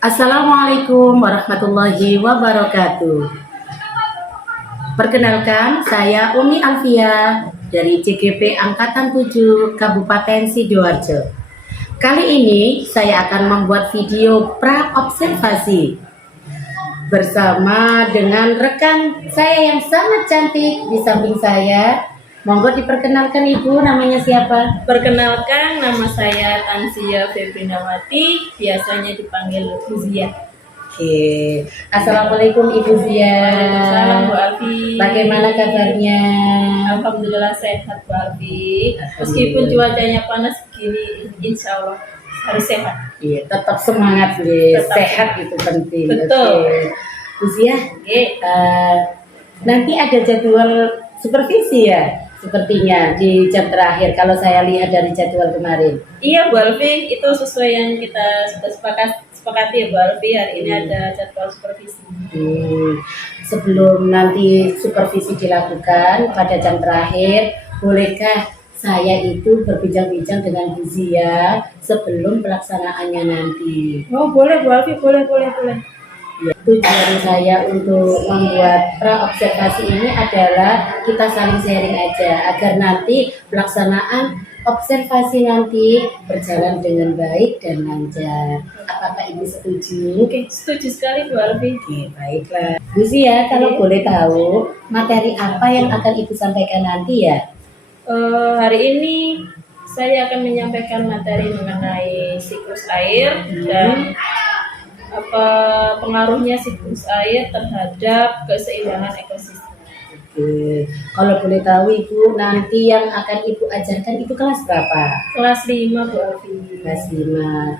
Assalamualaikum warahmatullahi wabarakatuh. Perkenalkan, saya Umi Alfia dari CGP Angkatan 7 Kabupaten Sidoarjo. Kali ini saya akan membuat video pra-observasi bersama dengan rekan saya yang sangat cantik di samping saya. Monggo diperkenalkan Ibu, namanya siapa? Perkenalkan, nama saya Tansia Febrinawati, biasanya dipanggil Bu Zia. Oke, Assalamualaikum Ibu Zia. Waalaikumsalam Bu Alfi. Bagaimana kabarnya? Alhamdulillah sehat Bu Alfi. Meskipun cuacanya panas gini, insya Allah harus sehat. Iya, tetap semangat deh. Tetap Sehat itu penting. Betul. Oke. Bu Zia, nanti ada jadwal supervisi ya? Sepertinya di jam terakhir kalau saya lihat dari jadwal kemarin. Iya Bu Alfi, itu sesuai yang kita sudah sepakati ya Bu Alfi. Hari ini ada jadwal supervisi. Sebelum nanti supervisi dilakukan pada jam terakhir, bolehkah saya itu berbincang-bincang dengan Bu Zia sebelum pelaksanaannya nanti? Oh boleh Bu Alfi, boleh. Ya, tujuan saya untuk membuat pra-observasi ini adalah kita saling sharing aja agar nanti pelaksanaan observasi nanti berjalan dengan baik dan lancar. Apakah Ibu setuju? Oke, setuju sekali Bu Alfi. Oke, baiklah. Bu Zia, kalau boleh tahu materi apa yang akan Ibu sampaikan nanti ya? Hari ini saya akan menyampaikan materi mengenai siklus air dan apa pengaruhnya siklus air terhadap keseimbangan ekosistem. Oke, kalau boleh tahu Ibu, nanti yang akan Ibu ajarkan itu kelas berapa? Kelas 5 Bu Alfi. Kelas 5.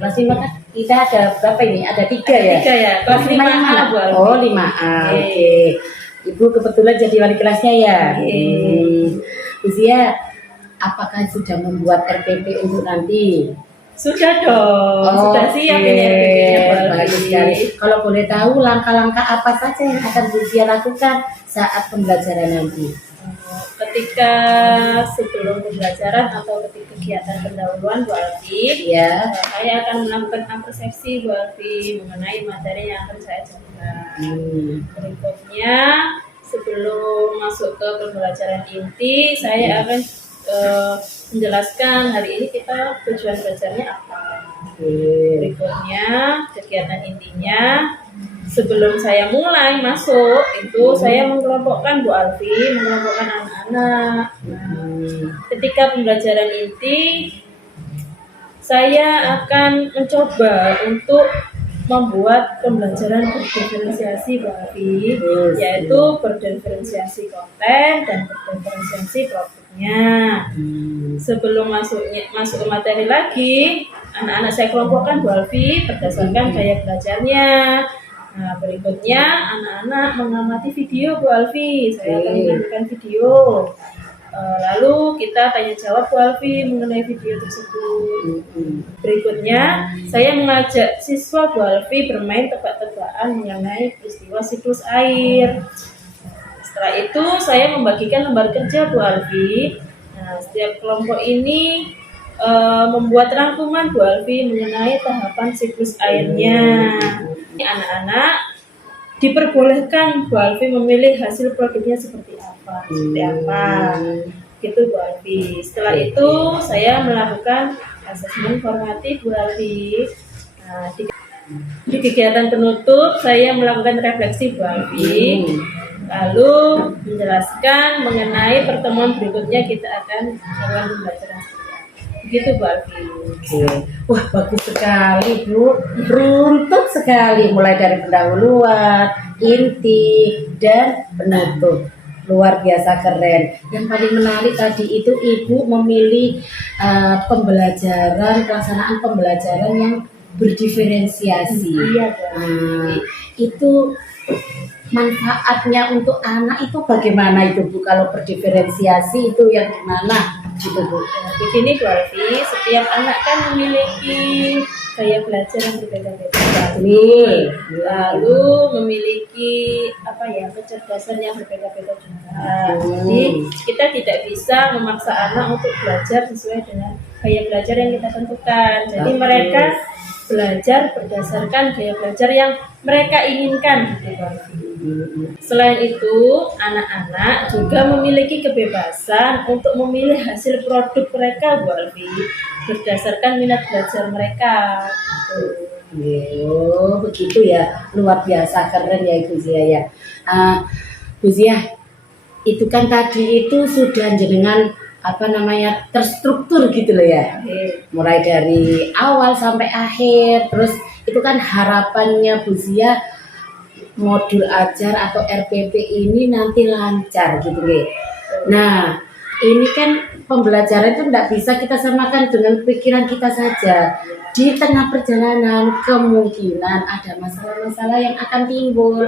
Kelas 5 kan kita ada berapa ini? Ada 3 ya? 3 ya. Kelas 5 yang mana? Bu Alfi. Oh, 5A. Oke. Ibu kebetulan jadi wali kelasnya ya? Bu Zia, apakah sudah membuat RPP untuk nanti? Sudah dong, sudah siap ini RPP-nya Bu Bagus Alfi. sekali. Kalau boleh tahu langkah-langkah apa saja yang akan Bu Zia lakukan saat pembelajaran nanti? Ketika sebelum pembelajaran atau ketika kegiatan pendahuluan Bu Alfi, Ya. saya akan melakukan apresiasi Bu Alfi mengenai materi yang akan saya ajarkan. Berikutnya, sebelum masuk ke pembelajaran inti, saya akan menjelaskan hari ini kita tujuan belajarnya apa. Berikutnya, kegiatan intinya. Sebelum saya mulai masuk, itu saya mengelompokkan Bu Alfi, mengelompokkan anak-anak. Ketika pembelajaran inti, saya akan mencoba untuk membuat pembelajaran berdiferensiasi Bu Alfi, yaitu berdiferensiasi konten dan berdiferensiasi produknya. Sebelum masuk ke materi lagi, anak-anak saya kelompokkan Bu Alfi berdasarkan gaya belajarnya. Nah, berikutnya anak-anak mengamati video Bu Alfi. Saya akan menunjukkan video. Lalu kita tanya jawab Bu Alfi mengenai video tersebut. Berikutnya, saya mengajak siswa Bu Alfi bermain tebak-tebakan mengenai peristiwa siklus air. Setelah itu, saya membagikan lembar kerja Bu Alfi. Nah, setiap kelompok ini membuat rangkuman Bu Alfi mengenai tahapan siklus airnya. Anak-anak diperbolehkan Bu Alfi memilih hasil produknya seperti apa, gitu Bu Alfi. Setelah itu saya melakukan asesmen formatif Bu Alfi. Nah, di kegiatan penutup saya melakukan refleksi Bu Alfi, lalu menjelaskan mengenai pertemuan berikutnya kita akan melakukan pembelajaran. Begitu Bu Alfi. Oke. Wah, bagus sekali Bu, runtut sekali mulai dari pendahuluan, inti, dan penutup. Luar biasa keren. Yang paling menarik tadi itu Ibu memilih pelaksanaan pembelajaran yang berdiferensiasi. Iya Bu. Itu manfaatnya untuk anak itu bagaimana itu Bu? Kalau berdiferensiasi itu yang gimana gitu Bu? Begini Bu Alfi, setiap anak kan memiliki gaya belajar yang berbeda-beda. Lalu memiliki kecerdasan yang berbeda-beda juga. Jadi kita tidak bisa memaksa anak untuk belajar sesuai dengan gaya belajar yang kita tentukan. Jadi mereka belajar berdasarkan gaya belajar yang mereka inginkan gitu Bu Alfi. Selain itu, anak-anak juga memiliki kebebasan untuk memilih hasil produk mereka Bu Alfi berdasarkan minat belajar mereka. Oh, begitu ya, luar biasa keren ya Ibu Zia ya. Bu Zia, itu kan tadi itu sudah jenengan terstruktur gitu loh ya, mulai dari awal sampai akhir. Terus itu kan harapannya Bu Zia modul ajar atau RPP ini nanti lancar gitu ya. Nah, ini kan pembelajaran itu tidak bisa kita samakan dengan pikiran kita saja. Di tengah perjalanan kemungkinan ada masalah-masalah yang akan timbul.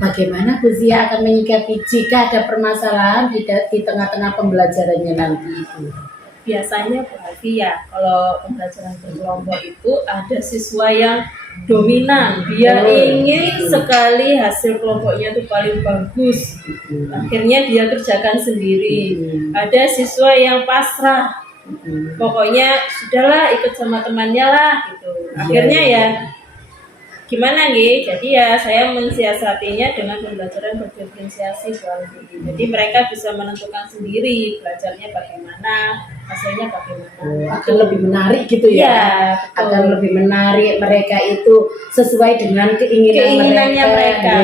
Bagaimana Bu Zia akan menyikapi jika ada permasalahan di tengah-tengah pembelajarannya nanti itu? Biasanya Bu Alfi ya, kalau pembelajaran berkelompok itu ada siswa yang dominan, dia ingin sekali hasil kelompoknya itu paling bagus, akhirnya dia kerjakan sendiri. Ada siswa yang pasrah, pokoknya sudahlah ikut sama temannya lah gitu. Akhirnya ya gimana nih? Jadi ya saya mensiasatinya dengan pembelajaran berdiferensiasi Bu Alfi. Jadi mereka bisa menentukan sendiri belajarnya bagaimana, hasilnya bagaimana. Akan lebih menarik gitu ya? Iya, akan lebih menarik, mereka itu sesuai dengan keinginannya mereka.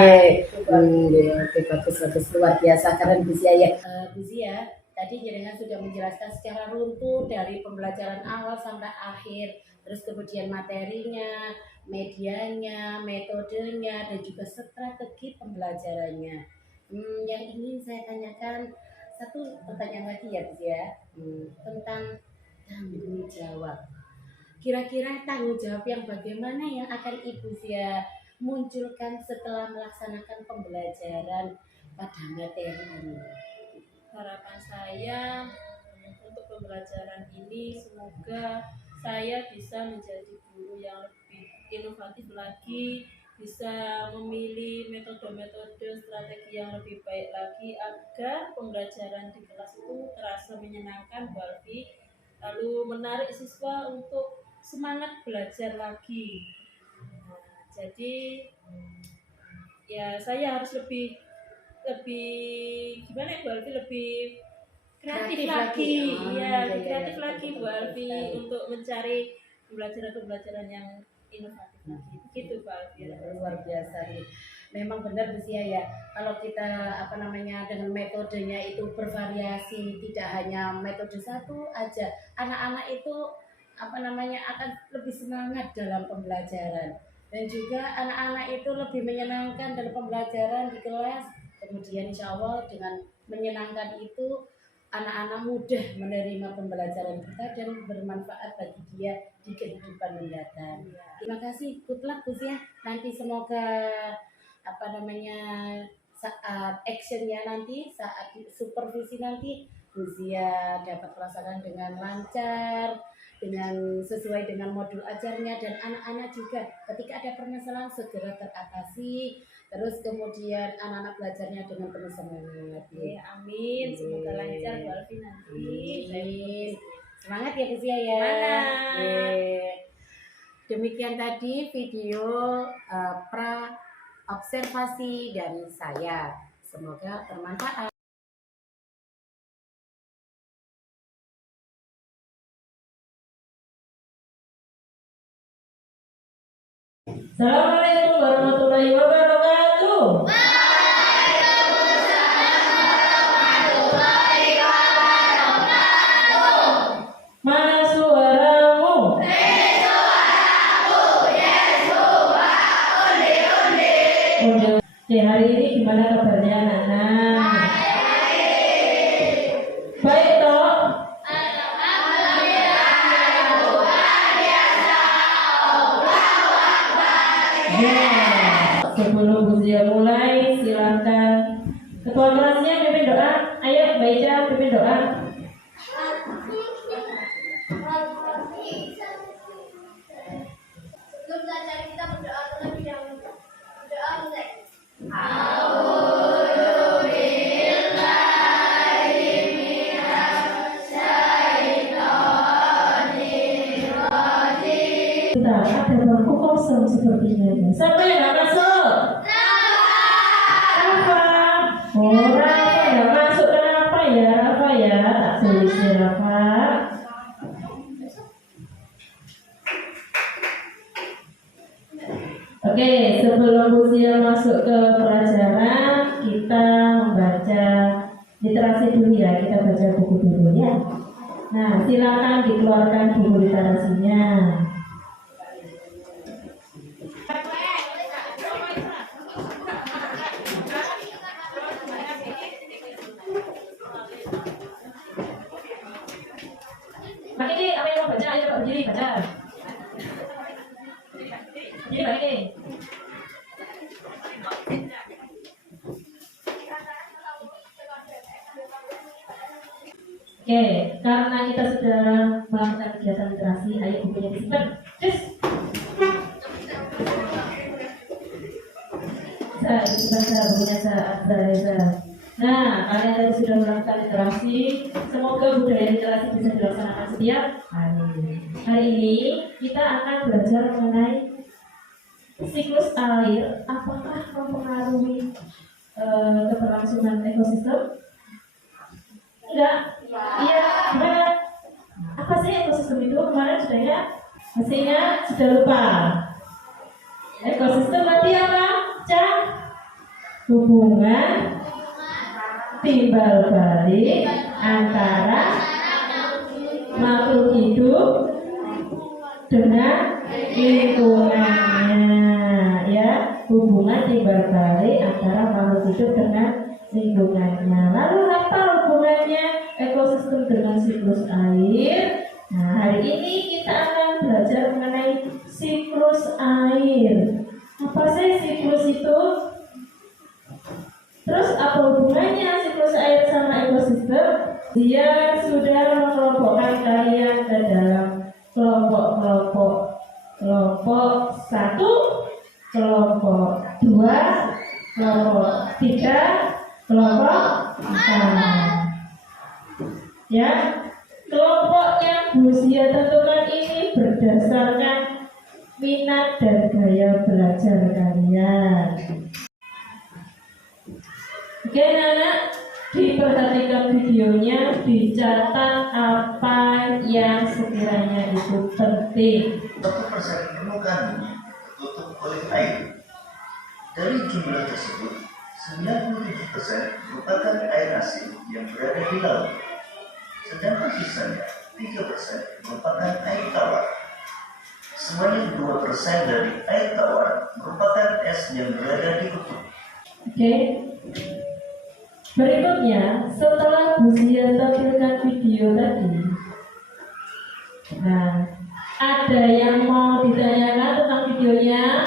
Oke, bagus, luar biasa keren Bu Zia ya. Bu Zia, tadi jenengan sudah menjelaskan secara runtuh dari pembelajaran awal sampai akhir, terus kemudian materinya, medianya, metodenya, dan juga strategi pembelajarannya. Yang ingin saya tanyakan satu pertanyaan lagi ya Bu Zia, tentang tanggung jawab. Kira-kira tanggung jawab yang bagaimana yang akan Ibu Zia munculkan setelah melaksanakan pembelajaran pada materi ini? Harapan saya untuk pembelajaran ini semoga saya bisa menjadi guru yang lebih inovatif lagi, bisa memilih metode-metode strategi yang lebih baik lagi agar pembelajaran di kelas itu terasa menyenangkan Bu Alfi, lalu menarik siswa untuk semangat belajar lagi. Jadi ya saya harus lebih gimana ya Bu Alfi, lebih kreatif lagi. Kreatif lagi Bu Alfi untuk mencari pembelajaran yang inovatif lagi. Begitu Bu Alfi. Luar biasa nih. Memang benar Bu Zia ya. Kalau kita dengan metodenya itu bervariasi, tidak hanya metode satu aja, anak-anak itu akan lebih semangat dalam pembelajaran, dan juga anak-anak itu lebih menyenangkan dalam pembelajaran di kelas. Kemudian insya Allah dengan menyenangkan itu anak-anak mudah menerima pembelajaran kita dan bermanfaat bagi dia di kehidupan mendatang. Terima kasih, good luck Bu Zia. Nanti semoga saat actionnya nanti, saat supervisi nanti Bu Zia dapat melaksanakan dengan lancar, dengan sesuai dengan modul ajarnya, dan anak-anak juga ketika ada permasalahan segera teratasi, terus kemudian anak-anak belajarnya dengan penuh semangat. Amin, semoga lancar Bu Alfi nanti. Semangat ya Bu Zia ya. Demikian tadi video pra observasi dari saya, semoga bermanfaat. Assalamualaikum warahmatullahi wabarakatuh. Mana suaramu? Undi. Hari ini gimana kabarnya anak-anak? Baik toh? Sebelum Bu Zia mulai, silakan ketua kelasnya pimpin doa. Ayo baca pimpin doa. Sebelum belajar kita berdoa terlebih dahulu. Berdoa mulai. Kita ada sepertinya. Siapa yang nggak masuk? Rafa. Oh, Rafa nggak masuk. Kenapa ya, Rafa ya? Tak tulis ya, Rafa. Oke, sebelum Lucia masuk ke pelajaran, kita membaca literasi dulu ya. Kita baca buku dulu ya. Nah, silakan dikeluarkan buku literasinya. Mbak Kiki, apa yang mau baca? Ayo berdiri baca. Jadi Mbak Kiki. Oke, karena kita sudah melakukan kegiatan literasi, ayo bukunya disimpan. Yes. Disimpan bukunya Reza. Nah, kalian tadi sudah melakukan literasi. Semoga budaya literasi bisa dilaksanakan setiap hari. Hari ini kita akan belajar mengenai siklus air. Apakah mempengaruhi keberlangsungan ekosistem? Enggak? Iya, benar. Apa sih ekosistem itu? Kemarin sudah ya? Mestinya sudah lupa. Ekosistem berarti apa? Hubungan timbal balik antara makhluk hidup dengan lingkungannya, ya. Hubungan timbal balik antara makhluk hidup dengan lingkungannya. Lalu apa hubungannya ekosistem dengan siklus air? Nah, hari ini kita akan belajar mengenai siklus air. Apa sih siklus itu? Terus apa hubungannya siklus air sama ekosistem? Dia sudah mengelompokkan kalian ke dalam kelompok-kelompok. Kelompok 1, kelompok 2, kelompok 3, kelompok 4. Ya, kelompok yang Lucia tentukan ini berdasarkan minat dan gaya belajar kalian. Oke, anak, diperhatikan videonya, dicatat apa yang sekiranya itu penting. 1% permukaan bumi tertutup oleh air. Dari jumlah tersebut, 97% merupakan air asin yang berada di laut, sedangkan sisanya 3% merupakan air tawar. Sebanyak 2% dari air tawar merupakan es yang berada di kutub. Oke. Berikutnya, setelah Lucia tampilkan video tadi, nah, ada yang mau ditanyakan tentang videonya?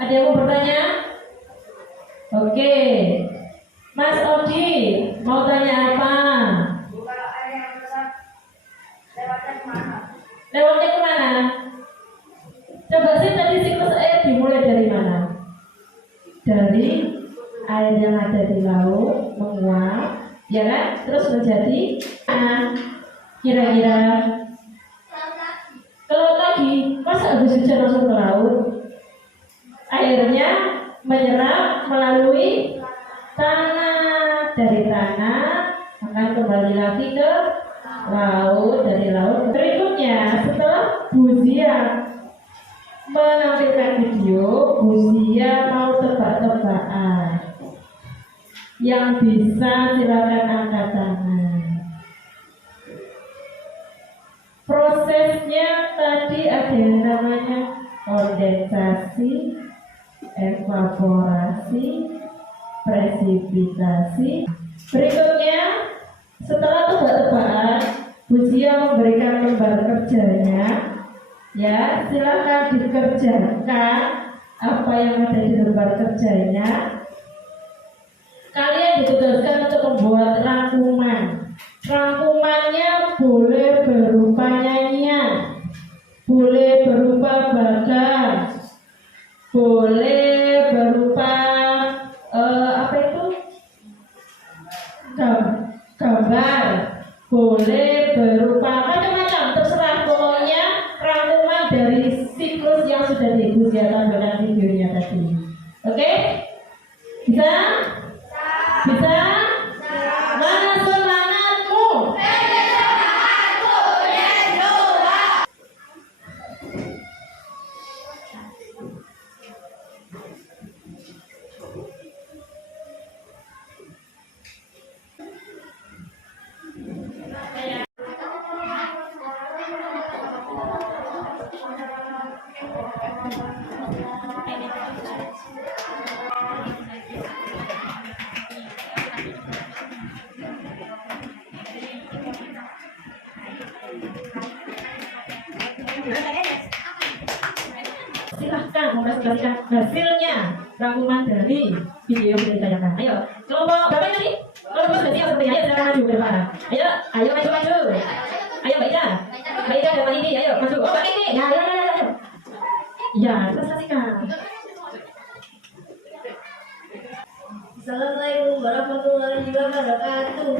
Ada yang mau bertanya? Oke, Mas Odi, mau tanya apa? Kalau air yang besar lewatnya kemana? Lewatnya kemana? Coba sih tadi siklus air dimulai dari mana? Dari air yang ada di laut menguap, ya kan? Terus menjadi kira-kira kalau lagi masa habis hujan langsung ke laut? Airnya menyerap melalui tanah, dari tanah akan kembali lagi ke laut, dari laut. Berikutnya, setelah Lucia menampilkan video, Lucia mau tebak-tebakan. Yang bisa silakan angkat tangan. Prosesnya tadi ada yang namanya kondensasi, evaporasi, presipitasi. Berikutnya, setelah tebak-tebakan, Lucia memberikan lembar kerjanya. Ya, silakan dikerjakan apa yang ada di lembar kerjanya. Kalian ditugaskan untuk membuat rangkuman. Rangkumannya boleh berupa nyanyian, boleh berupa bagan, boleh berupa apa itu? Gambar, boleh berupa macam-macam. Terserah, pokoknya rangkuman dari siklus yang sudah diusahakan dalam videonya tadi. Oke? Bisa? Bisa? Mana semangatmu? Silahkan mempresentasikan hasilnya rangkuman dari video yang ditayangkan. Ayo, kelompok berapa ini? Kelompok sudah siap sepertinya. Ayo silakan maju ke depan. Ayo maju. Ayo Mbak Ida dan Mbak Indi, ayo maju. Oh Mbak Indi, ya. Ya, presentasikan. Assalamualaikum warahmatullahi wabarakatuh.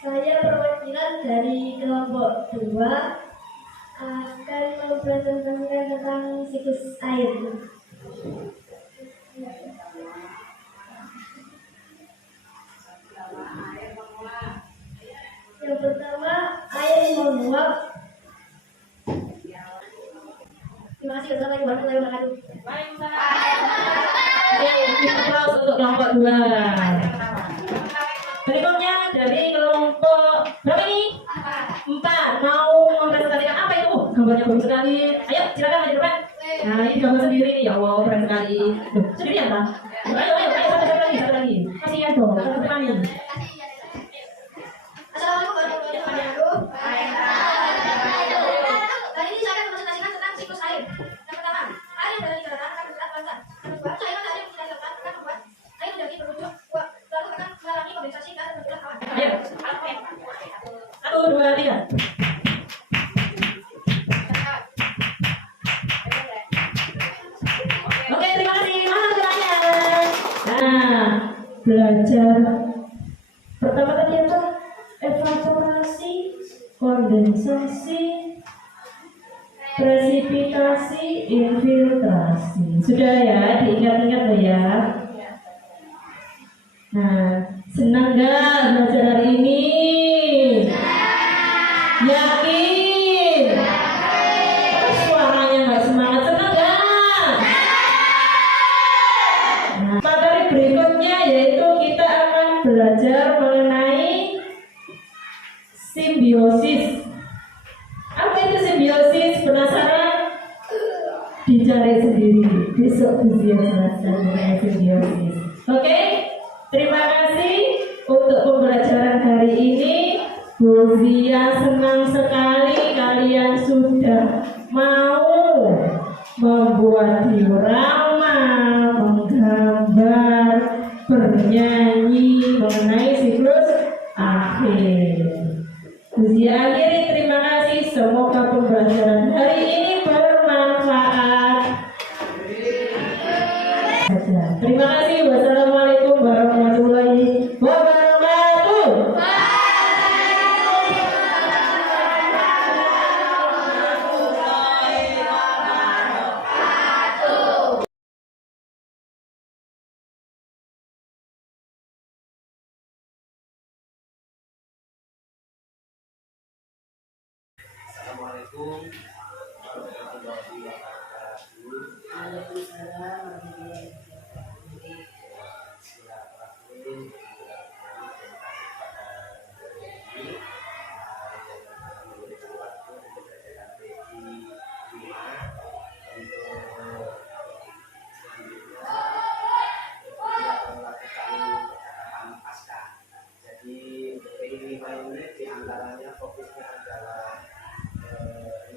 Saya perwakilan dari kelompok 2 akan mempresentasikan tentang siklus air. Yang pertama, air menguap. Terima kasih. Assalamualaikum warahmatullahi wabarakatuh. Kita aplaus untuk kelompok 2. Berikutnya dari kelompok berapa ini? 4. Mau mempresentasikan apa itu? Gambarnya bagus sekali. Ayo silakan maju depan. Nah ini gambar sendiri. Ya Allah keren sekali. Loh, sendirian tak? Ayo satu lagi. Kasihan dong. Satu lagi. Assalamualaikum warahmatullahi wabarakatuh. Kali ini saya akan mempresentasikan tentang siklus air. Yang pertama, air yang berada di daratan akan bergerak pelan-pelan. Yang kedua, cairan air yang tidak dilakukan akan membuat air menjadi berujung uap, lalu akan mengalami kondensasi ke atas bentukan awan. Ayo. 1, 2, 3. Oke, terima kasih. Mana hasilnya? Nah, belajar pertama tadi apa? Evaporasi, kondensasi, presipitasi, infiltrasi. Sudah ya, diingat-ingat loh ya. Nah, senang gak belajar hari ini? Yakin? Terus suaranya nggak semangat, senang gak? Nah, materi berikutnya yaitu kita akan belajar mengenai simbiosis. Apa itu simbiosis? Penasaran? Dicari sendiri. Besok Buzia jelaskan mengenai simbiosis. Oke? Terima kasih untuk pembelajaran hari ini. Buzia senang sekali kalian sudah mau membuat diorama, menggambar, bernyanyi mengenai siklus akhir. Buzia akhiri, terima kasih. Semoga pembelajaran hari ini bermanfaat. Terima kasih. Wassalamualaikum warahmatullahi wabarakatuh. Assalamualaikum warahmatullahi wabarakatuh. Jadi PI 5 ini diantaranya fokusnya adalah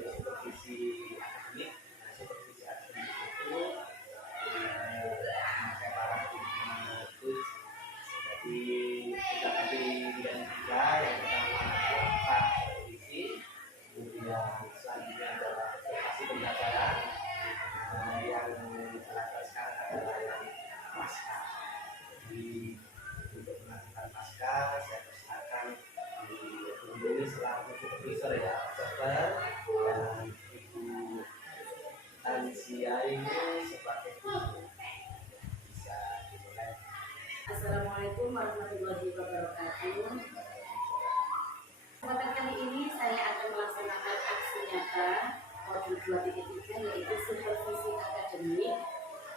supervisi akademik. Supervisi akademik itu Assalamualaikum warahmatullahi wabarakatuh. Kesempatan kali ini saya akan melaksanakan aksi nyata modul 2.3 yaitu supervisi akademik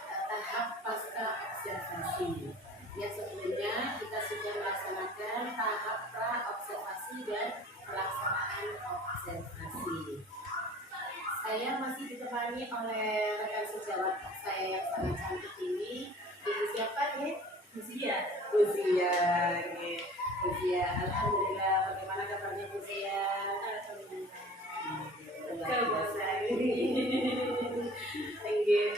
tahap pasca observasi. Yang sebelumnya kita sudah melaksanakan tahap pra observasi dan pelaksanaan observasi. Saya masih ditemani oleh rekan sejawat saya yang sangat cantik ini. Ibu siapa nih? Usia. Uzia, nih. Uzia, alhamdulillah. Bagaimana kabarnya Uzia? Kabar saya. Thank you.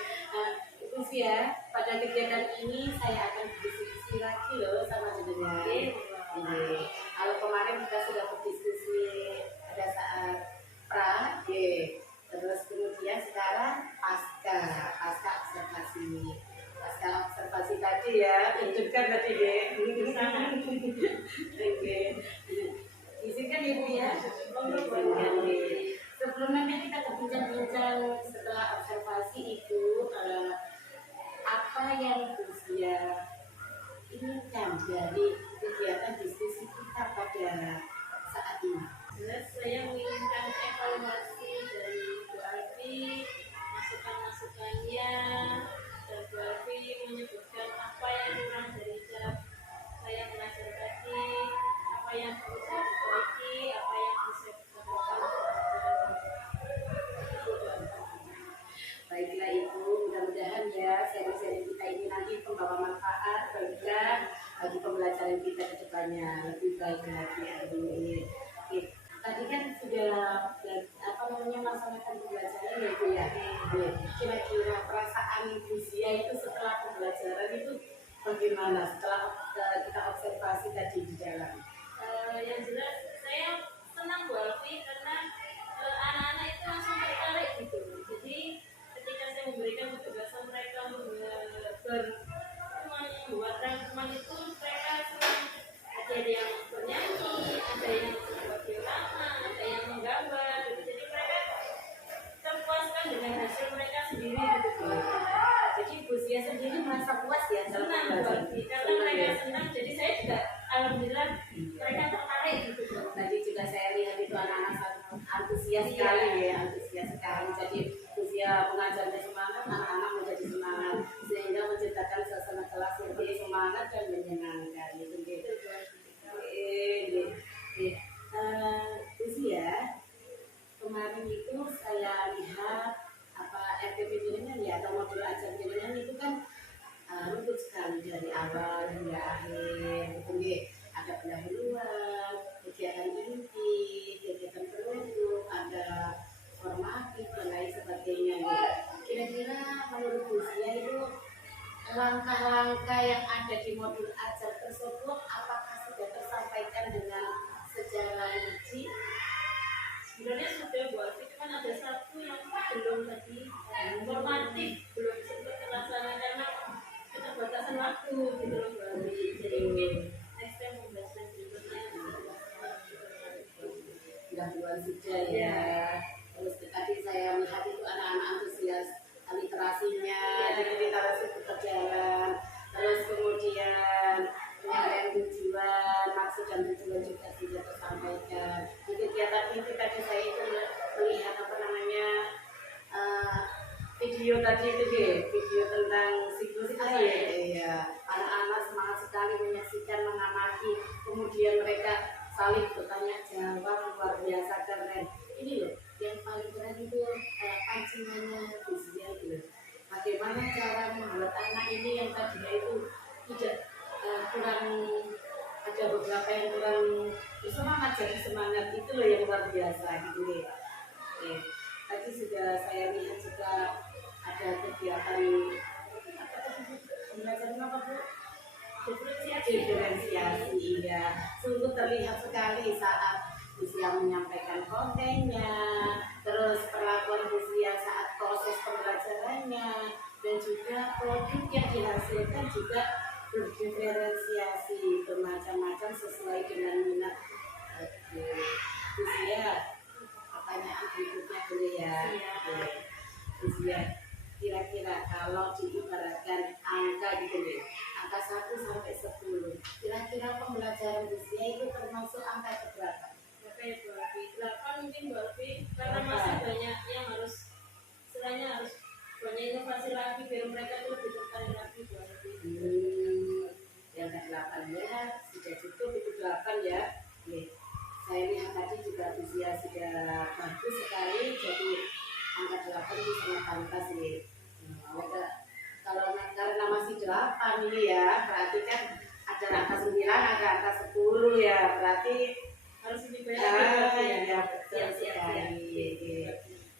Uzia, pada kegiatan ini saya akan berdiskusi lagi loh sama jenengan. Ini. Kalau kemarin kita sudah berdiskusi pada saat pra, terus kemudian sekarang pasca observasi. Pasca observasi tadi ya, tunjukkan tadi deh. Oke. Izinkan Ibu ya. Izinkan deh. Sebelum nanti kita berbincang-bincang setelah observasi itu apa yang Usia inginkan dari kegiatan diskusi kita pada saat ini? Jelas saya menginginkan evaluasi dari Bu Alfi, masukan-masukannya, dan Bu Alfi menyebutkan apa yang kurang dari cara saya mengajar tadi, apa yang perlu saya perbaiki, apa yang bisa kita Baiklah Ibu, mudah-mudahan ya seri-seri kita ini nanti membawa manfaat bagi pembelajaran kita ke depannya lebih baik lagi. Amin. Oke. Tadi kan sudah melaksanakan pembelajaran ya Bu ya. Kira-kira perasaan Usia itu setelah pembelajaran itu bagaimana setelah kita observasi tadi di jalan? Yang jelas saya senang Bu Alfi karena anak-anak itu langsung tertarik gitu. Jadi ketika saya memberikan kebebasan mereka membuat rangkuman itu, mereka senang. Ada yang bernyanyi, ada yang membuat diorama, ada yang menggambar gitu. Jadi mereka terpuaskan dengan hasil mereka sendiri gitu. Jadi Bu Sia sendiri merasa puas ya dalam Senang Bu Alfi, karena mereka senang. Jadi saya juga alhamdulillah mereka tertarik gitu. Tadi juga saya lihat itu anak-anak sangat antusias sekali ya, antusias sekali. Jadi Usia mengajarnya semangat, anak-anak menjadi semangat sehingga menciptakan suasana kelas yang lebih semangat dan menyenangkan. Itu gitu. Usia kemarin itu saya lihat RPP jenengan ya atau modul ajar jenengan itu kan runtut sekali dari awal hingga akhir. Kemudian ada pendahuluan, kegiatan inti, kegiatan penutup, ada formatif dan lain sebagainya. Kira-kira menurut Usia itu langkah-langkah yang ada di modul ajar tersebut apakah sudah tersampaikan dengan secara rinci? Sebenarnya sudah Bu Alfi, cuma ada satu yang belum tadi formatif, belum sempat terlaksana karena keterbatasan waktu gitu loh Bu Alfi. Jadi mungkin next time pembahasan berikutnya Gangguan sudah ya. Terus tadi saya melihat itu anak-anak antusias literasinya, jadi literasi itu berjalan. Terus kemudian penyampaian tujuan, maksud dan tujuan juga sudah tersampaikan. Di kegiatan ini tadi saya itu melihat video tadi itu video tentang siklus ya. Anak-anak semangat sekali menyaksikan, mengamati, kemudian mereka saling bertanya jawab, luar biasa keren. Ini loh yang paling keren itu pancingannya Usia itu. Bagaimana cara membuat anak ini yang tadinya itu tidak kurang, ada beberapa yang kurang bersemangat jadi semangat, itu loh yang luar biasa gitu deh. Tadi sudah saya lihat juga ada kegiatan belajar apa Bu? Diferensiasi ya. Sungguh terlihat sekali saat Usia menyampaikan kontennya, terus perlakuan Usia saat proses pembelajarannya, dan juga produk yang dihasilkan juga berdiferensiasi bermacam-macam sesuai dengan minat Usia. Pertanyaan berikutnya boleh ya? Usia, kira-kira kalau diibaratkan angka gitu deh, angka 1 sampai 10 Kira-kira pembelajaran usia itu termasuk angka berapa? Berapa ya Bu Alfi? 8 mungkin Bu Alfi, karena masih banyak yang harus istilahnya harus banyak inovasi lagi biar mereka tuh lebih tertarik lagi Bu Alfi. Yang ke-8 ya, sudah cukup itu 8 ya. Oke. Saya lihat tadi juga usia sudah bagus sekali, jadi angka 8 itu sangat pantas ini. Mereka kalau karena masih 8 ini ya, berarti kan ada angka 9, ada angka 10 ya, berarti Harus lebih banyak lagi Bu Alfi. ya betul Siap. sekali.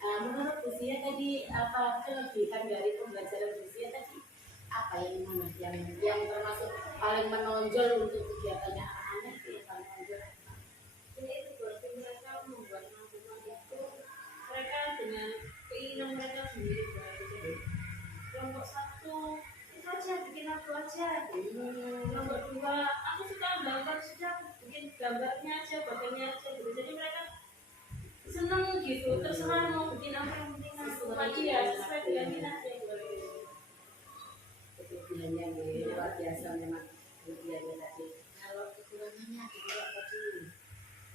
Menurut usia tadi apa kelebihan dari pembelajaran usia tadi apa yang mana yang termasuk paling menonjol untuk kegiatannya anak-anak itu yang paling menonjol? Ini itu Bu Alfi, mereka membuat mangkungan itu mereka dengan keinginan mereka sendiri Bu Alfi. Jadi kelompok 1 itu aja bikin aku aja. Kelompok 2 aku suka gambar, sudah aku bikin gambarnya aja, bagiannya aja gitu. Jadi mereka seneng gitu, terserah mau bikin apa yang penting aku aja ya sesuai dengan minatnya Bu Alfi. Kelebihannya nih luar biasa memang kelebihannya tadi. Kalau kekurangannya juga tadi.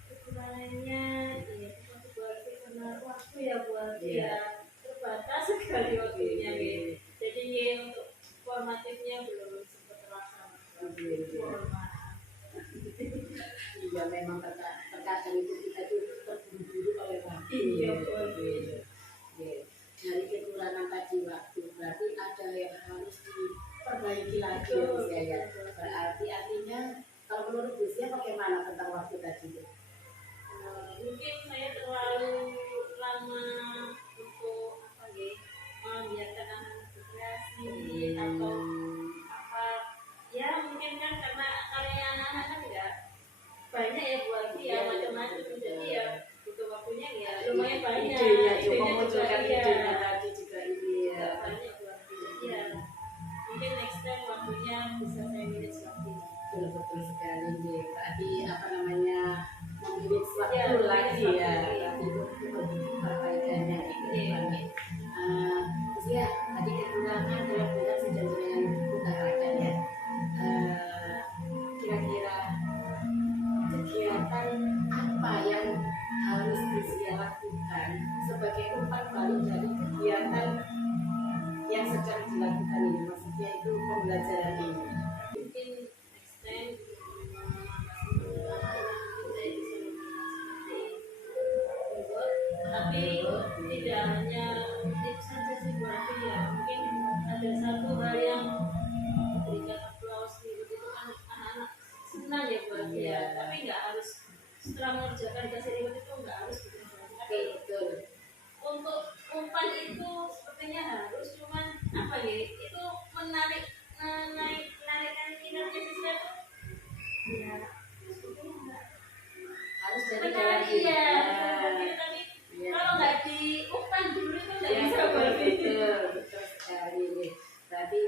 Kekurangannya ini waktu Bu Alfi karena waktu ya Bu Alfi Iya. ya terbatas sekali waktunya gitu. Jadi ya untuk formatifnya belum sempat terlaksana. Mohon maaf. Iya memang terkadang itu kita tuh terburu-buru oleh waktu. Iya, betul. Iya. Dari kekurangan tadi waktu berarti ada yang harus diperbaiki lagi ya Betul, usia ya. betul. Berarti artinya kalau menurut usia bagaimana tentang waktu tadi? Mungkin saya terlalu lama untuk apa ya membiarkan anak berkreasi atau apa ya mungkin kan karena karya anak-anak kan enggak banyak ya Bu Alfi ya macam-macam jadi ya butuh waktunya ya lumayan banyak Idenya juga juga memunculkan iya. idenya tadi juga ini ya. Nggak banyak Bu Alfi jadi ya mungkin next time waktunya bisa saya manage lagi. Betul sekali nih. Berarti apa namanya memilih waktu Ya, lagi memilih ya. waktu. Berarti itu perbaikannya itu Iya. usia tadi kekurangan kelebihan sudah dengan utarakan ya. Kira-kira kegiatan apa yang harus usia lakukan sebagai umpan balik dari kegiatan yang sedang dilakukan ini, maksudnya itu pembelajaran ini. Mungkin next time tapi tidak hanya tips saja sih Bu Alfi ya mungkin ada satu hal yang memberikan aplaus gitu itu kan anak-anak senang ya Bu Alfi ya tapi nggak harus setelah mengerjakan kasih reward itu nggak harus bikin tapi Betul. untuk umpan itu sepertinya harus cuman apa ya itu menarikkan minatnya siswa itu ya sepertinya enggak Harus dari dalam menarik diri. ya gitu tapi Iya. kalau nggak diumpan dulu itu nggak Ya, bisa berarti betul sekali nih. Berarti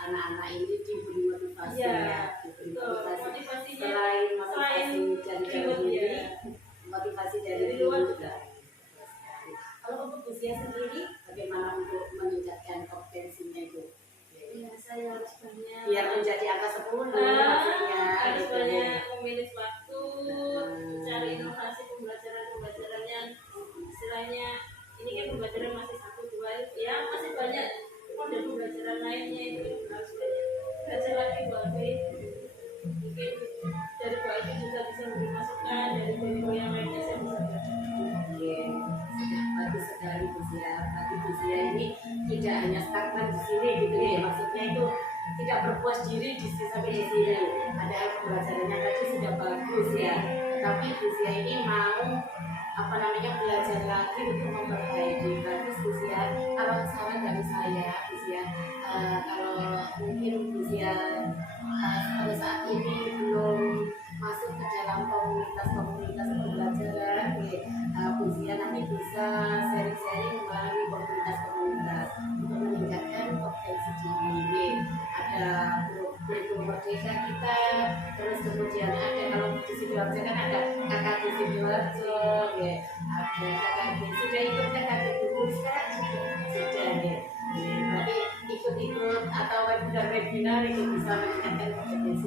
anak-anak ini diberi motivasi Iya, ya, diberi betul. motivasi. Motivasinya Selain motivasi selain dari dalam reward, diri, ya. motivasi dari Dari luar luar juga. juga. Kalau untuk usia sendiri, bagaimana untuk meningkatkan kompetensinya itu? ya saya harus banyak Biar menjadi angka 10 maksudnya. harus gitu. banyak memanage waktu cari inovasi pembelajaran yang istilahnya ini kan pembelajaran masih 1-2 ya masih banyak model pembelajaran lainnya itu harus banyak belajar lagi Bu Alfi mungkin dari Bu Alfi juga bisa memberi masukan dari video yang lainnya saya bisa belajar. Oke, sudah bagus sekali Gus ya. Berarti Gus ya ini tidak hanya stagnan di sini gitu ya. Maksudnya itu tidak berpuas diri di sini sampai di sini. Padahal pembelajarannya tadi sudah bagus ya. Tapi Gus ya ini mau apa namanya belajar lagi untuk memperbaiki. Bagus Gus ya. Kalau saran dari saya Gus ya, kalau mungkin Gus ya pada saat ini belum masuk ke dalam komunitas pembelajaran, Buzia nanti bisa sharing-sharing melalui komunitas untuk meningkatkan kompetensi diri. Ada grup merdeka kita, terus kemudian ada kalau di Sidoarjo kan ada kakak di Sidoarjo, ya. Ada kakak di sudah ikut kakak di Bubur sekarang sudah ya. Berarti ikut-ikut atau webinar itu bisa meningkatkan kompetensi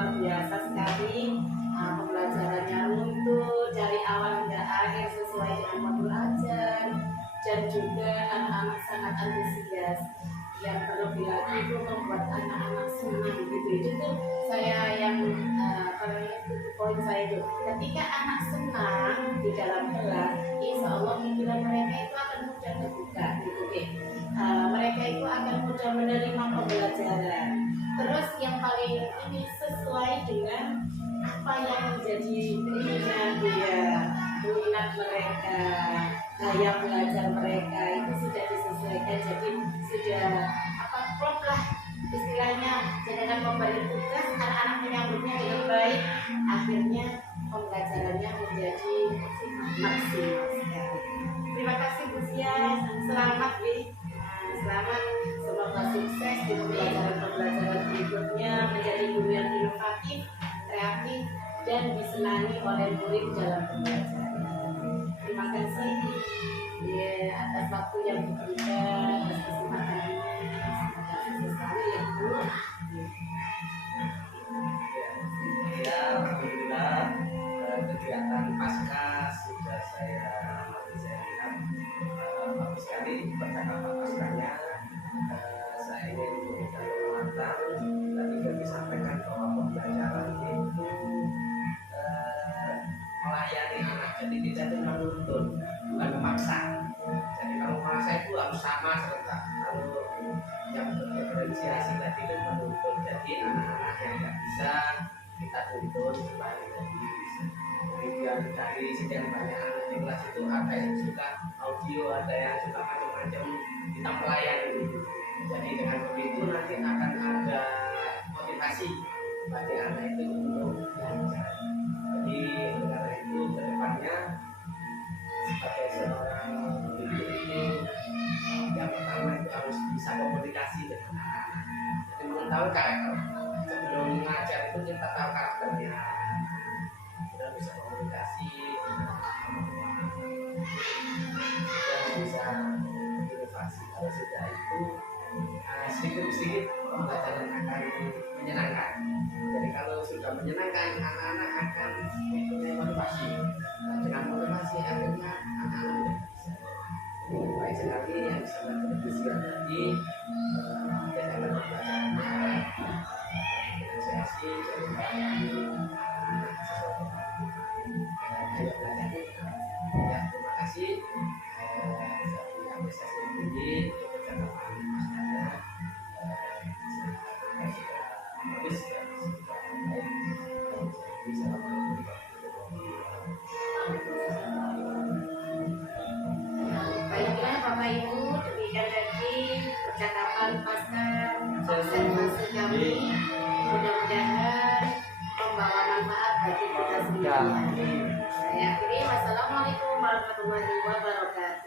luar biasa sekali. Pembelajarannya runtuh dari awal hingga akhir sesuai dengan modul ajar, dan juga anak-anak sangat antusias. Yang terlebih lagi itu membuat anak-anak senang gitu. Itu tuh saya yang itu poin saya itu. Ketika anak senang di dalam kelas, insya Allah pikiran mereka itu akan mudah terbuka gitu deh. Mereka itu akan mudah menerima pembelajaran. Terus yang paling ini sesuai dengan apa yang menjadi keinginan dia, minat mereka, gaya belajar mereka itu sudah disesuaikan. Jadi sudah klop lah istilahnya. Dengan memberi tugas, anak-anak menyambutnya dengan baik, akhirnya pembelajarannya menjadi maksimal sekali. Terima kasih Bu Sia, selamat Bu. Selamat, semoga sukses di pembelajaran berikutnya, menjadi guru yang inovatif, kreatif, dan disenangi oleh murid dalam pembelajaran. Terima kasih atas waktu yang diberikan, atas kesempatan ini. Semoga sukses selalu ya Bu. Ya, alhamdulillah kegiatan pasca sudah saya lihat bagus sekali percakapan paskanya. Saya ingin memberikan penguatan tadi sudah disampaikan bahwa pembelajaran itu melayani anak, jadi tidak menuntut, bukan memaksa. Jadi kalau memaksa itu harus sama serentak. Kalau yang berdiferensiasi tadi itu menuntut, jadi anak-anak yang nggak bisa kita tuntut supaya menjadi bisa. Kemudian dari sekian banyak anak di kelas itu ada yang suka audio, ada yang suka macam-macam, kita melayani. Jadi dengan begitu nanti akan ada motivasi bagi anak itu untuk belajar. Jadi karena itu kedepannya sebagai seorang guru itu yang pertama itu harus bisa komunikasi dengan anak-anak. Jadi mengetahui karakter. Sebelum mengajar itu kita tahu karakternya, kita bisa komunikasi dan bisa inovasi. Kalau sudah itu sedikit-sedikit pembelajaran akan menyenangkan. Jadi kalau sudah menyenangkan, anak-anak akan mempunyai motivasi. Dengan motivasi akhirnya anak-anak bisa. Baik sekali yang sangat berdiskusi tadi kegiatan pembelajarannya diferensiasi sesuatu ayo belajar. Ya, terima kasih. Saya apresiasi yang tinggi untuk percakapan masyarakat. Sudah habis dan sudah baik. Assalamualaikum. Baiklah Bapak Ibu, demikian tadi percakapan pasca observasi kami. Mudah-mudahan membawa manfaat bagi kita semuanya. Saya akhiri, wassalamualaikum warahmatullahi wabarakatuh.